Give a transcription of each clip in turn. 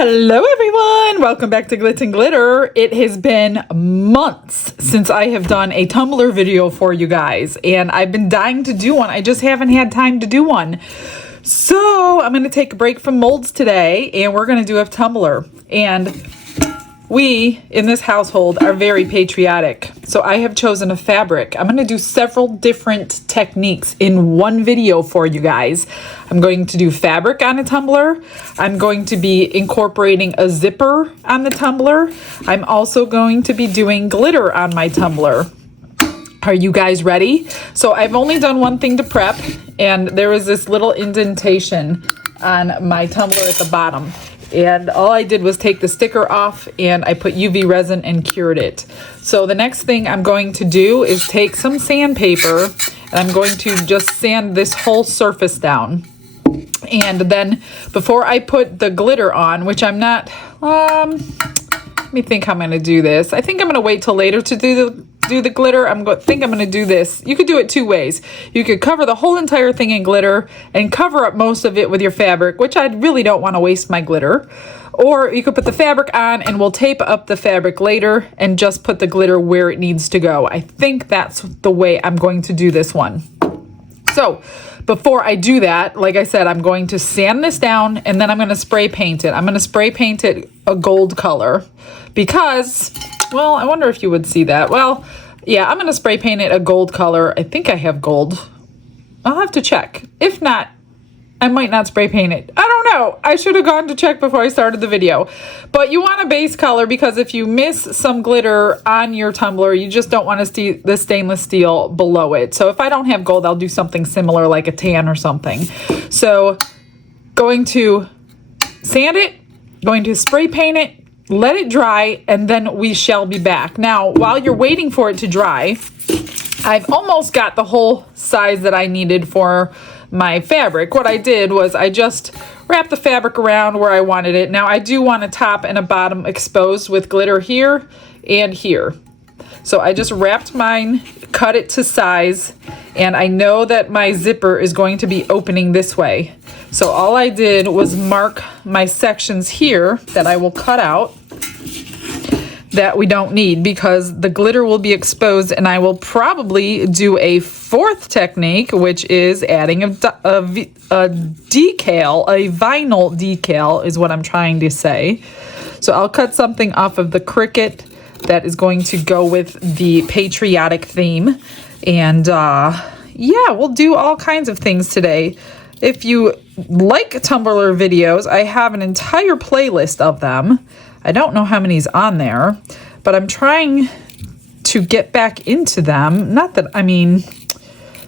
Hello everyone, welcome back to Glitz and Glitter. It has been months since I have done a tumbler video for you guys, and I've been dying to do one. I just haven't had time to do one. So I'm going to take a break from molds today, and we're going to do a tumbler. And we in this household are very patriotic, so I have chosen a fabric. I'm going to do several different techniques in one video for you guys. I'm going to do fabric on a tumbler. I'm going to be incorporating a zipper on the tumbler. I'm also going to be doing glitter on my tumbler. Are you guys ready? So I've only done one thing to prep, and there was this little indentation on my tumbler at the bottom. And all I did was take the sticker off, and I put UV resin and cured it. So the next thing I'm going to do is take some sandpaper, and I'm going to just sand this whole surface down. And then before I put the glitter on, which I'm not, let me think how I'm going to do this. I think I'm going to wait till later to do the glitter. I'm going to do this. You could do it two ways. You could cover the whole entire thing in glitter and cover up most of it with your fabric, which I really don't want to waste my glitter. Or you could put the fabric on and we'll tape up the fabric later and just put the glitter where it needs to go. I think that's the way I'm going to do this one. So before I do that, like I said, I'm going to sand this down, and then I'm going to spray paint it. I'm going to spray paint it a gold color because, well, I wonder if you would see that. Well, yeah, I'm going to spray paint it a gold color. I think I have gold. I'll have to check. If not, I might not spray paint it. I don't know. I should have gone to check before I started the video. But you want a base color, because if you miss some glitter on your tumbler, you just don't want to see the stainless steel below it. So if I don't have gold, I'll do something similar like a tan or something. So going to sand it, going to spray paint it, let it dry, and then we shall be back. Now, while you're waiting for it to dry, I've almost got the whole size that I needed for my fabric. What I did was I just wrapped the fabric around where I wanted it. Now I do want a top and a bottom exposed with glitter here and here. So I just wrapped mine, cut it to size, and I know that my zipper is going to be opening this way. So all I did was mark my sections here that I will cut out that we don't need, because the glitter will be exposed, and I will probably do a fourth technique, which is adding a decal, a vinyl decal is what I'm trying to say. So I'll cut something off of the Cricut that is going to go with the patriotic theme. And yeah, we'll do all kinds of things today. If you like tumbler videos, I have an entire playlist of them. I don't know how many's on there, but I'm trying to get back into them. Not that, I mean,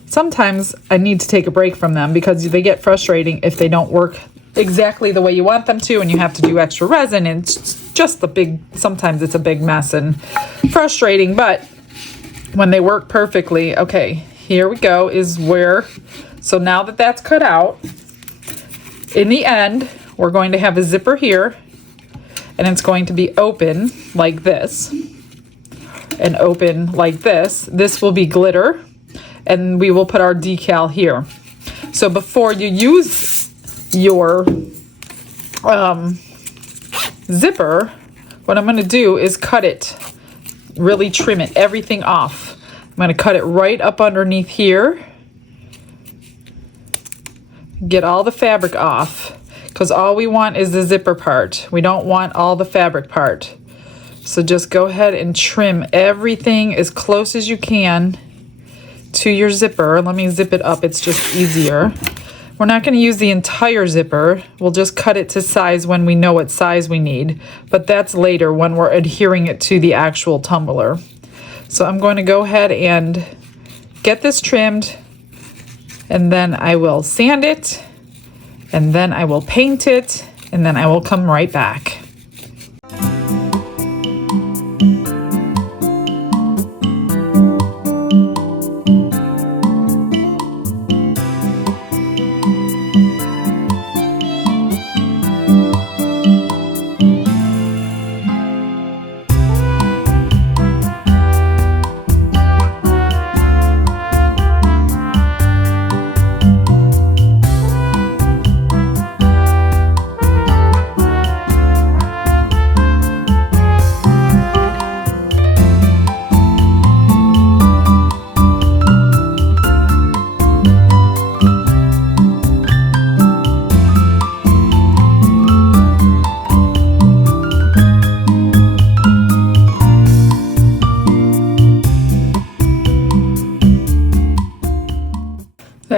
sometimes I need to take a break from them because they get frustrating if they don't work exactly the way you want them to, and you have to do extra resin, and it's just sometimes it's a big mess and frustrating. But when they work perfectly, okay, here we go, is where, so now that that's cut out, in the end, we're going to have a zipper here, and it's going to be open like this and open like this. This will be glitter, and we will put our decal here. So before you use your zipper, what I'm going to do is cut it, really trim it, everything off. I'm going to cut it right up underneath here, get all the fabric off, because all we want is the zipper part. We don't want all the fabric part. So just go ahead and trim everything as close as you can to your zipper. Let me zip it up, it's just easier. We're not going to use the entire zipper. We'll just cut it to size when we know what size we need. But that's later when we're adhering it to the actual tumbler. So I'm going to go ahead and get this trimmed, and then I will sand it, and then I will paint it, and then I will come right back.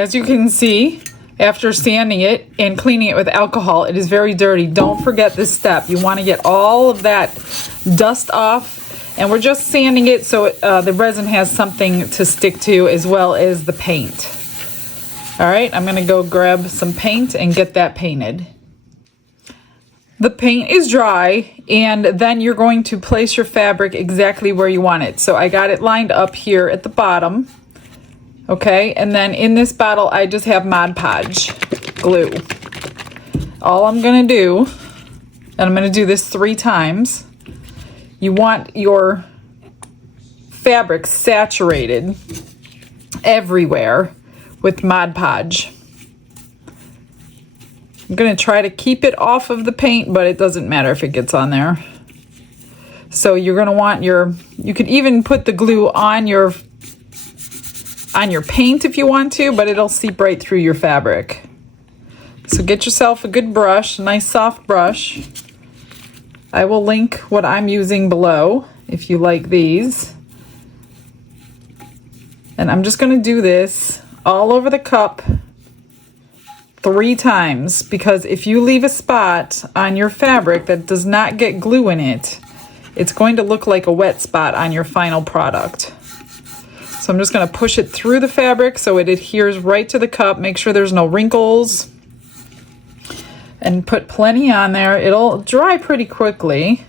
As you can see, after sanding it and cleaning it with alcohol, it is very dirty. Don't forget this step. You want to get all of that dust off, and we're just sanding it so the resin has something to stick to, as well as the paint. All right, I'm gonna go grab some paint and get that painted. The paint is dry, and then you're going to place your fabric exactly where you want it. So I got it lined up here at the bottom. Okay, and then in this bottle, I just have Mod Podge glue. All I'm gonna do, and I'm gonna do this 3 times, you want your fabric saturated everywhere with Mod Podge. I'm gonna try to keep it off of the paint, but it doesn't matter if it gets on there. So you're gonna want you could even put the glue on your paint if you want to, but it'll seep right through your fabric. So get yourself a good brush, a nice soft brush. I will link what I'm using below if you like these. And I'm just gonna do this all over the cup 3 times, because if you leave a spot on your fabric that does not get glue in it, it's going to look like a wet spot on your final product. So I'm just going to push it through the fabric so it adheres right to the cup. Make sure there's no wrinkles, and put plenty on there. It'll dry pretty quickly.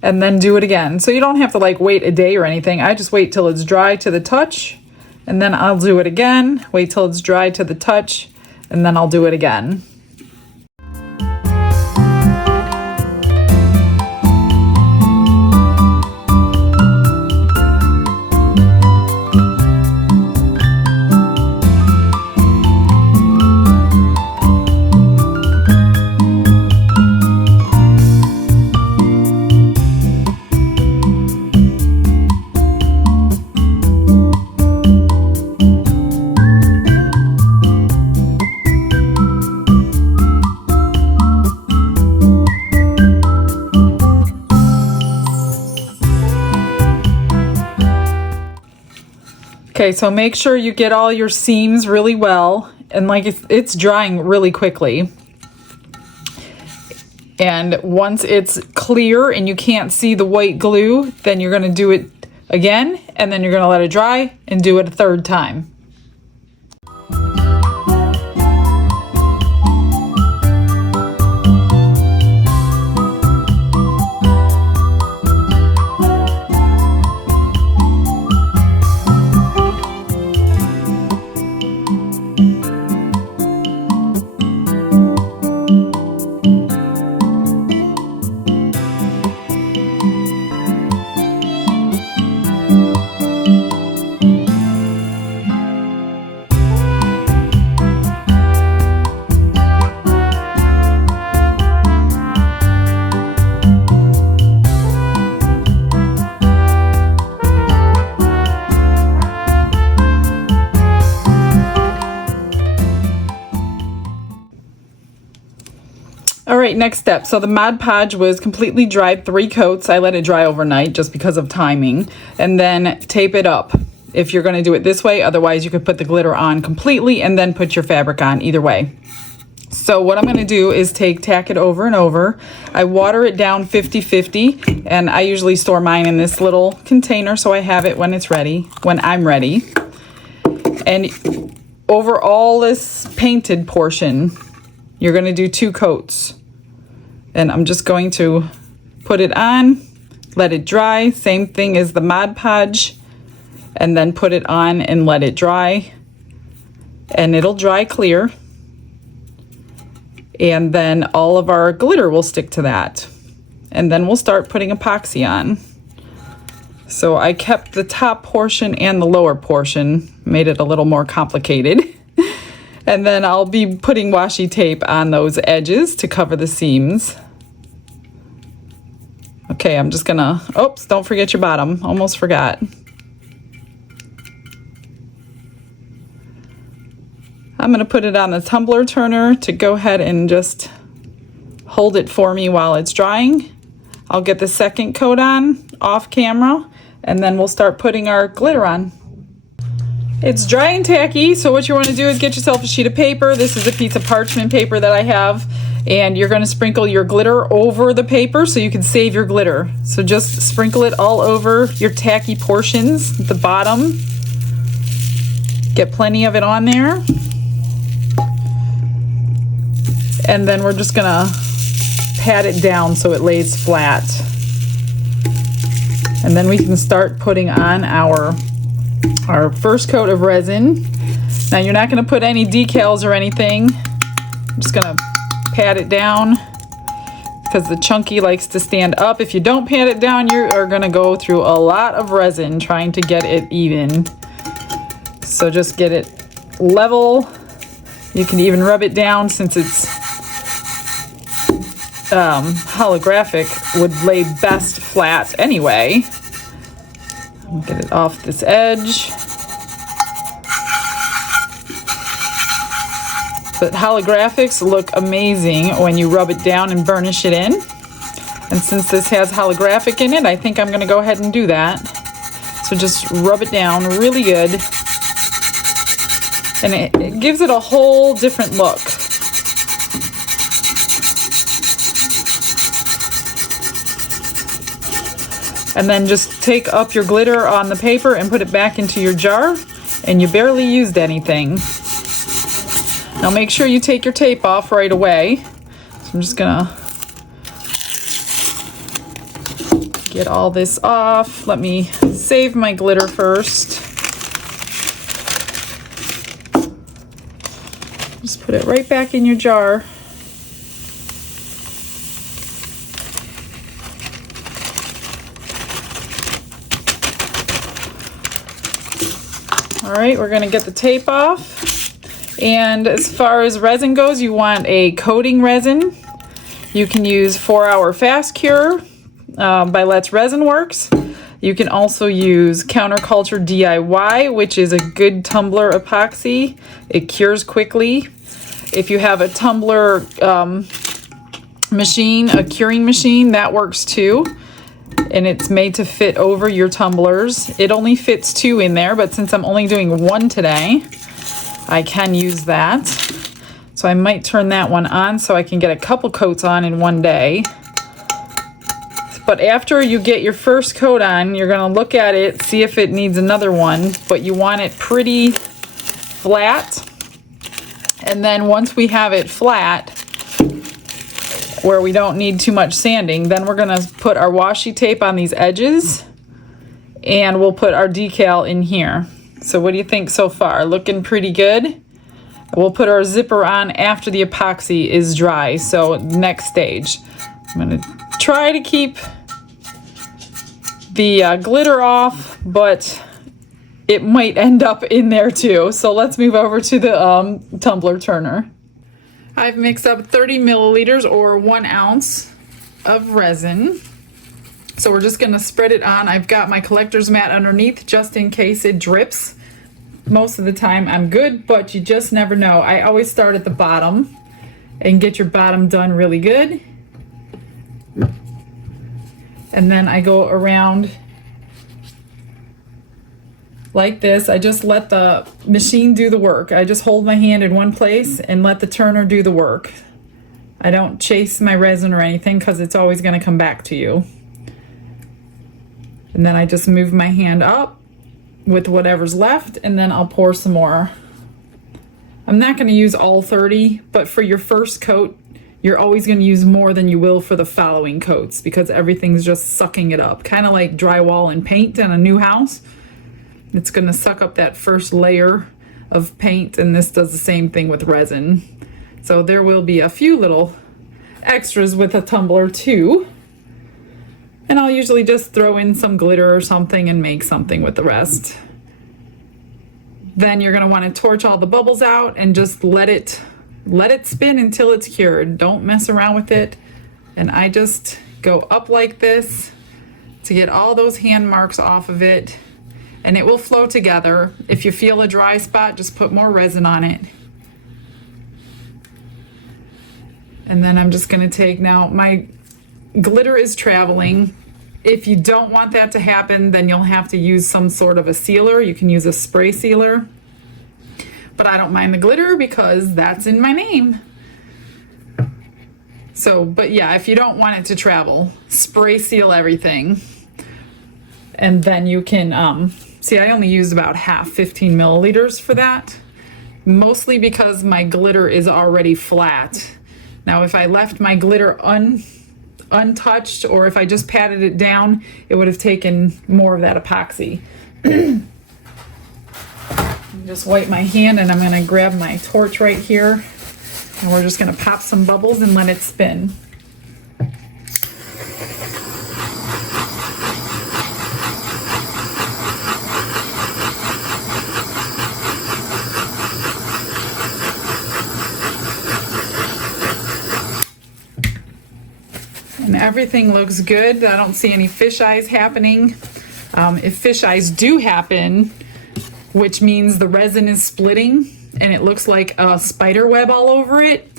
And then do it again. So you don't have to like wait a day or anything. I just wait till it's dry to the touch, and then I'll do it again. Wait till it's dry to the touch, and then I'll do it again. Okay, so make sure you get all your seams really well, and like it's drying really quickly. And once it's clear and you can't see the white glue, then you're gonna do it again, and then you're gonna let it dry and do it a 3rd time. All right, next step. So the Mod Podge was completely dried, 3 coats. I let it dry overnight just because of timing. And then tape it up if you're gonna do it this way. Otherwise, you could put the glitter on completely and then put your fabric on, either way. So what I'm gonna do is tack it over and over. I water it down 50-50, and I usually store mine in this little container so I have it when it's ready, when I'm ready. And over all this painted portion, you're gonna do 2 coats. And I'm just going to put it on, let it dry, same thing as the Mod Podge, and then put it on and let it dry. And it'll dry clear. And then all of our glitter will stick to that. And then we'll start putting epoxy on. So I kept the top portion and the lower portion, made it a little more complicated. And then I'll be putting washi tape on those edges to cover the seams. Okay, I'm just gonna, oops, don't forget your bottom, almost forgot. I'm gonna put it on the tumbler turner to go ahead and just hold it for me while it's drying. I'll get the 2nd coat on off camera, and then we'll start putting our glitter on. It's dry and tacky, so what you want to do is get yourself a sheet of paper. This is a piece of parchment paper that I have, and you're going to sprinkle your glitter over the paper so you can save your glitter. So just sprinkle it all over your tacky portions at the bottom. Get plenty of it on there. And then we're just going to pat it down so it lays flat. And then we can start putting on our first coat of resin. Now you're not going to put any decals or anything. I'm just going to pat it down because the chunky likes to stand up. If you don't pat it down, you are going to go through a lot of resin trying to get it even. So just get it level. You can even rub it down since it's holographic, would lay best flat anyway. Get it off this edge. But holographics look amazing when you rub it down and burnish it in. And since this has holographic in it, I think I'm going to go ahead and do that. So just rub it down really good. And it gives it a whole different look. And then just take up your glitter on the paper and put it back into your jar, and you barely used anything. Now make sure you take your tape off right away. So I'm just gonna get all this off. Let me save my glitter first. Just put it right back in your jar. All right, we're gonna get the tape off. And as far as resin goes, you want a coating resin. You can use 4-Hour Fast Cure by Let's Resin Works. You can also use Counterculture DIY, which is a good tumbler epoxy. It cures quickly. If you have a tumbler machine, a curing machine, that works too. And it's made to fit over your tumblers. It only fits 2 in there, but since I'm only doing 1 today, I can use that. So I might turn that one on so I can get a couple coats on in one day. But after you get your first coat on, you're gonna look at it, see if it needs another one, but you want it pretty flat. And then once we have it flat, where we don't need too much sanding, then we're gonna put our washi tape on these edges, and we'll put our decal in here. So what do you think so far? Looking pretty good. We'll put our zipper on after the epoxy is dry, so next stage. I'm gonna try to keep the glitter off, but it might end up in there too. So let's move over to the tumbler turner. I've mixed up 30 milliliters or 1 ounce of resin. So we're just gonna spread it on. I've got my collector's mat underneath just in case it drips. Most of the time I'm good, but you just never know. I always start at the bottom and get your bottom done really good. And then I go around like this. I just let the machine do the work. I just hold my hand in one place and let the turner do the work. I don't chase my resin or anything because it's always going to come back to you. And then I just move my hand up with whatever's left, and then I'll pour some more. I'm not going to use all 30, but for your first coat, you're always going to use more than you will for the following coats because everything's just sucking it up. Kind of like drywall and paint in a new house. It's going to suck up that first layer of paint, and this does the same thing with resin. So there will be a few little extras with a tumbler too. And I'll usually just throw in some glitter or something and make something with the rest. Then you're going to want to torch all the bubbles out and just let it spin until it's cured. Don't mess around with it. And I just go up like this to get all those hand marks off of it. And it will flow together. If you feel a dry spot, just put more resin on it. And then I'm just going to take, now my glitter is traveling. If you don't want that to happen, then you'll have to use some sort of a sealer. You can use a spray sealer. But I don't mind the glitter because that's in my name. So, but yeah, if you don't want it to travel, spray seal everything. And then you can, see, I only used about half, 15 milliliters for that. Mostly because my glitter is already flat. Now, if I left my glitter untouched, or if I just patted it down, it would have taken more of that epoxy. Just wipe my hand, and I'm going to grab my torch right here, and we're just going to pop some bubbles and let it spin. And everything looks good. I don't see any fish eyes happening. If fish eyes do happen, which means the resin is splitting and it looks like a spider web all over it,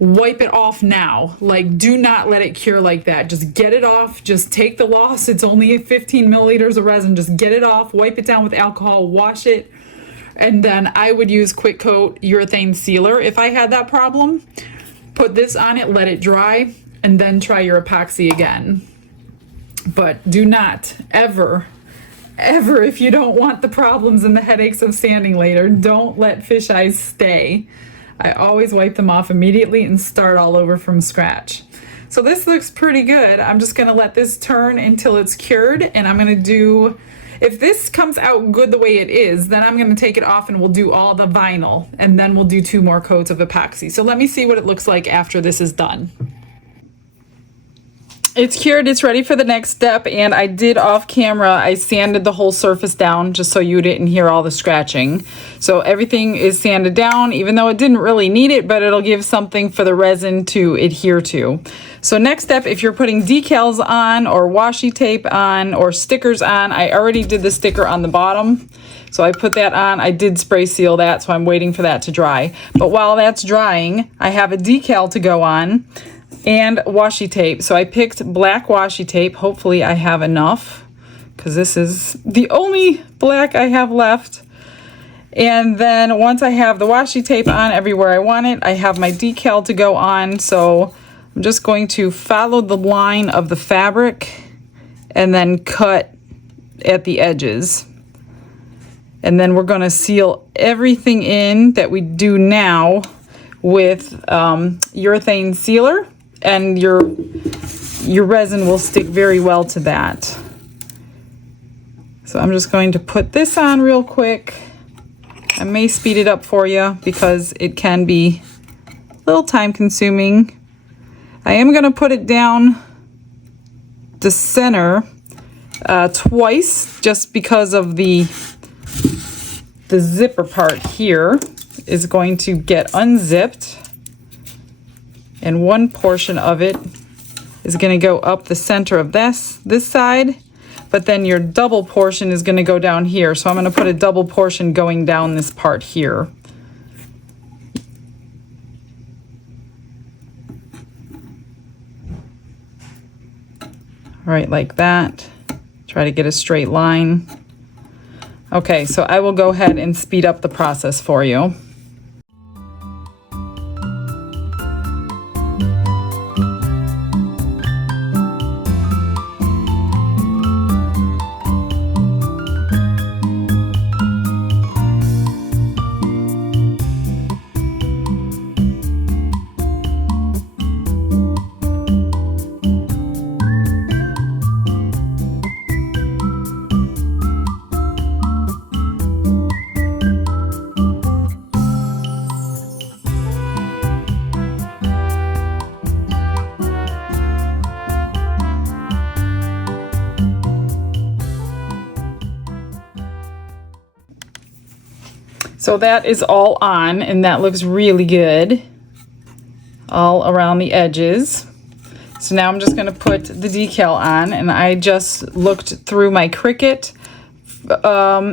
wipe it off now. Like, do not let it cure like that. Just get it off. Just take the loss. It's only 15 milliliters of resin. Just get it off, wipe it down with alcohol, wash it. And then I would use Quick Coat urethane sealer if I had that problem. Put this on it, let it dry, and then try your epoxy again. But do not ever, if you don't want the problems and the headaches of sanding later, don't let fish eyes stay. I always wipe them off immediately and start all over from scratch. So this looks pretty good. I'm just gonna let this turn until it's cured, and I'm gonna do, if this comes out good the way it is, then I'm gonna take it off and we'll do all the vinyl, and then we'll do 2 more coats of epoxy. So let me see what it looks like after this is done. It's cured, it's ready for the next step, and I did off camera, I sanded the whole surface down just so you didn't hear all the scratching. So everything is sanded down, even though it didn't really need it, but it'll give something for the resin to adhere to. So next step, if you're putting decals on or washi tape on or stickers on, I already did the sticker on the bottom. So I put that on, I did spray seal that, so I'm waiting for that to dry. But while that's drying, I have a decal to go on and washi tape. So I picked black washi tape. Hopefully I have enough, because this is the only black I have left. And then once I have the washi tape on everywhere I want it, I have my decal to go on. So I'm just going to follow the line of the fabric and then cut at the edges. And then we're going to seal everything in that we do now with urethane sealer, and your resin will stick very well to that. So I'm just going to put this on real quick. I may speed it up for you because it can be a little time consuming. I am going to put it down the center twice, just because of the zipper part here is going to get unzipped, and one portion of it is going to go up the center of this side, but then your double portion is going to go down here. So I'm going to put a double portion going down this part here. All right, like that. Try to get a straight line. Okay, so I will go ahead and speed up the process for you. So that is all on, and that looks really good all around the edges. So now I'm just going to put the decal on, and I just looked through my Cricut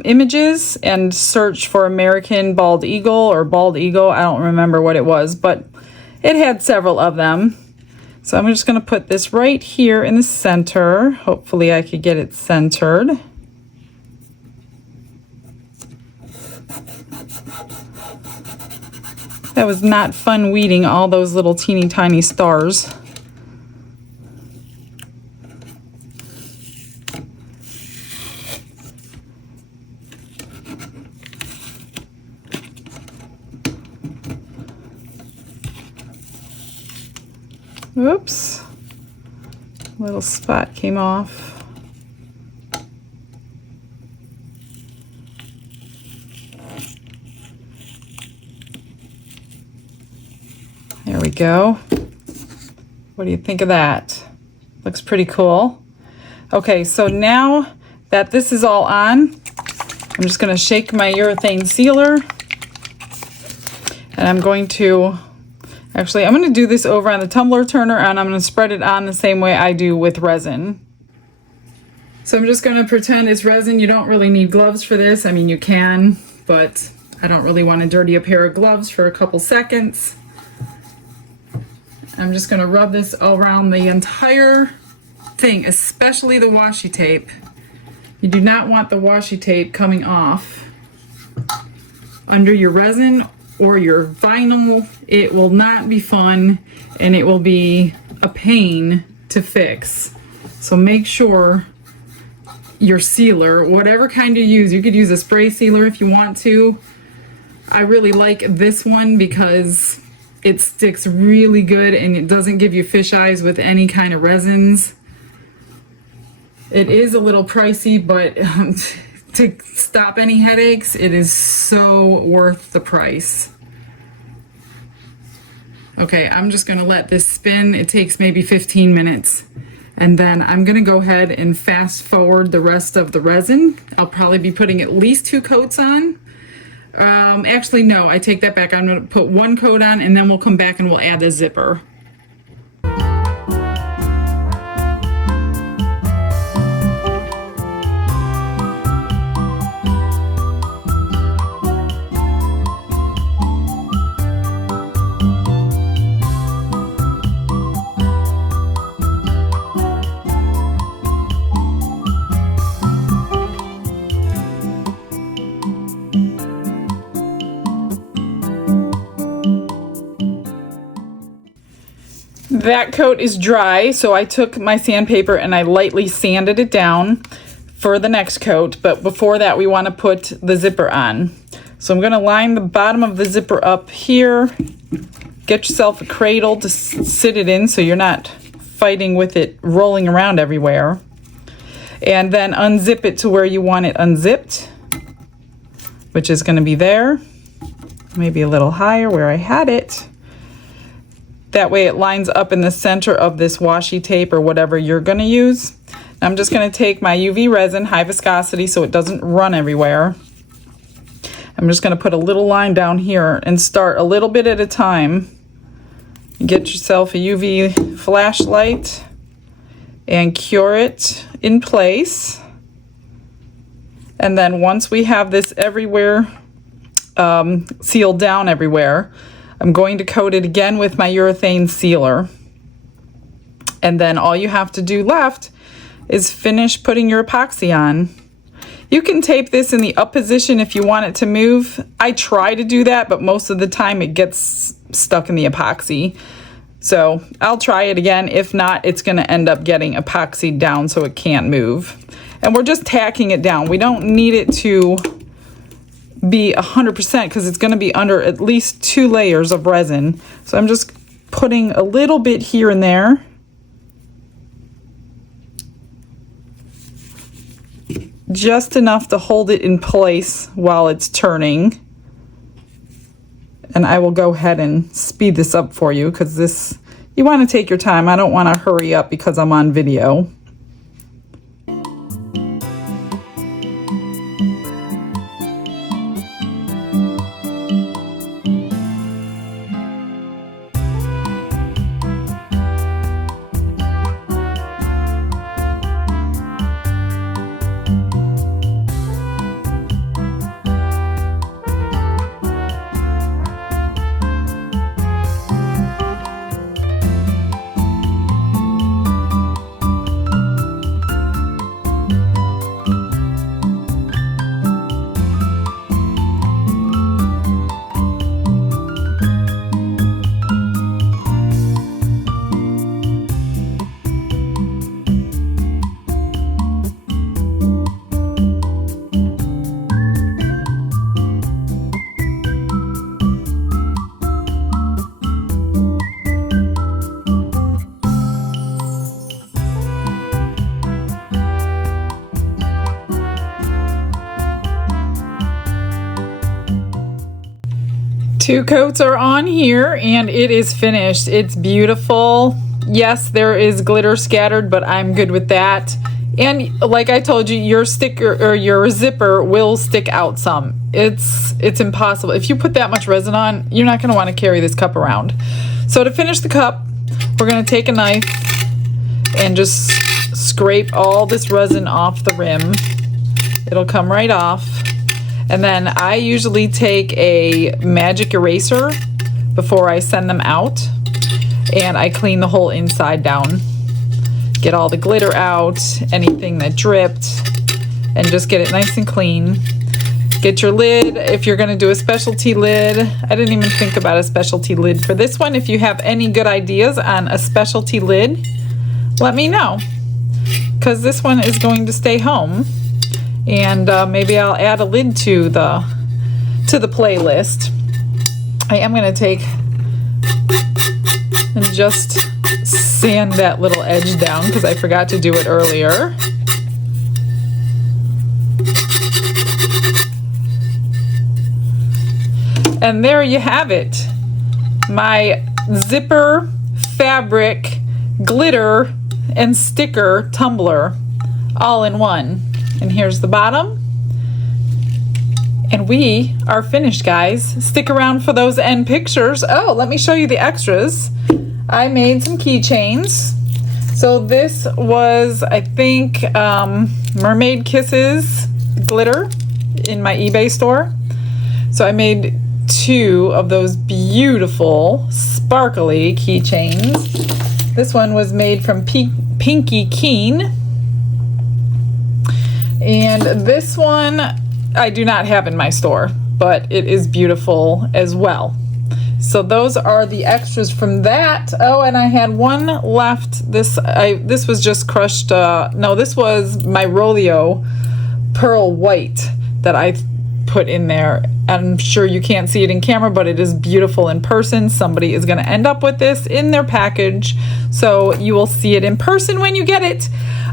images and searched for American bald eagle or bald eagle. I don't remember what it was, but it had several of them. So I'm just going to put this right here in the center. Hopefully I could get it centered. That was not fun weeding all those little teeny tiny stars. Oops, little spot came off. There we go. What do you think of that? Looks pretty cool. Okay, so now that this is all on, I'm just going to shake my urethane sealer, and I'm going to do this over on the tumbler turner, and I'm going to spread it on the same way I do with resin. So I'm just going to pretend it's resin. You don't really need gloves for this. I mean, you can, but I don't really want to dirty a pair of gloves for a couple seconds. I'm just going to rub this all around the entire thing, especially the washi tape. You do not want the washi tape coming off under your resin or your vinyl. It will not be fun, and it will be a pain to fix. So make sure your sealer, whatever kind you use, you could use a spray sealer if you want to. I really like this one because it sticks really good and it doesn't give you fish eyes with any kind of resins. It is a little pricey, but to stop any headaches, it is so worth the price. Okay, I'm just going to let this spin. It takes maybe 15 minutes. And then I'm going to go ahead and fast forward the rest of the resin. I'll probably be putting at least 2 coats on. Actually, no, I take that back. I'm going to put 1 coat on, and then we'll come back and we'll add the zipper. That coat is dry, so I took my sandpaper and I lightly sanded it down for the next coat, but before that we want to put the zipper on. So I'm going to line the bottom of the zipper up here. Get yourself a cradle to sit it in so you're not fighting with it rolling around everywhere. And then unzip it to where you want it unzipped, which is going to be there. Maybe a little higher where I had it. That way it lines up in the center of this washi tape or whatever you're going to use. I'm just going to take my UV resin, high viscosity, so it doesn't run everywhere. I'm just going to put a little line down here and start a little bit at a time. Get yourself a UV flashlight and cure it in place. And then once we have this everywhere, sealed down everywhere, I'm going to coat it again with my urethane sealer. And then all you have to do left is finish putting your epoxy on. You can tape this in the up position if you want it to move. I try to do that, but most of the time it gets stuck in the epoxy. So I'll try it again. If not, it's going to end up getting epoxied down so it can't move. And we're just tacking it down. We don't need it to be 100% because it's going to be under at least 2 layers of resin. So I'm just putting a little bit here and there. Just enough to hold it in place while it's turning. And I will go ahead and speed this up for you because this, you want to take your time. I don't want to hurry up because I'm on video. 2 coats are on here and it is finished. It's beautiful. Yes, there is glitter scattered, but I'm good with that. And like I told you, your sticker or your zipper will stick out some. It's impossible. If you put that much resin on, you're not going to want to carry this cup around. So to finish the cup, we're going to take a knife and just scrape all this resin off the rim. It'll come right off. And then I usually take a magic eraser before I send them out, and I clean the whole inside down. Get all the glitter out, anything that dripped, and just get it nice and clean. Get your lid if you're going to do a specialty lid. I didn't even think about a specialty lid for this one. If you have any good ideas on a specialty lid, let me know, because this one is going to stay home. And maybe I'll add a lid to the playlist. I am going to take and just sand that little edge down because I forgot to do it earlier. And there you have it. My zipper, fabric, glitter, and sticker tumbler all in one. And here's the bottom. And we are finished, guys. Stick around for those end pictures. Oh, let me show you the extras. I made some keychains. So this was, I think, Mermaid Kisses glitter in my eBay store. So I made 2 of those beautiful, sparkly keychains. This one was made from Pinky Keen. And this one I do not have in my store, but it is beautiful as well. So those are the extras from that. Oh, and I had one left. This was just crushed. No, this was my Rolio Pearl White that I put in there. I'm sure you can't see it in camera, but it is beautiful in person. Somebody is going to end up with this in their package, so you will see it in person when you get it.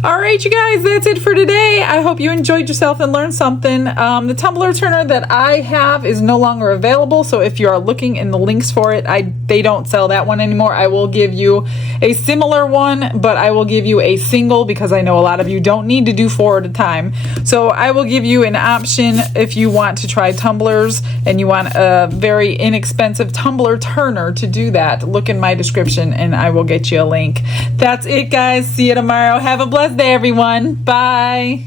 All right, you guys, that's it for today. I hope you enjoyed yourself and learned something. The tumbler turner that I have is no longer available, so if you are looking in the links for it, they don't sell that one anymore. I will give you a similar one, but I will give you a single because I know a lot of you don't need to do 4 at a time. So I will give you an option if you want to try tumblers and you want a very inexpensive tumbler turner to do that. Look in my description and I will get you a link. That's it, guys. See you tomorrow. Have a blessed day, everyone. Bye.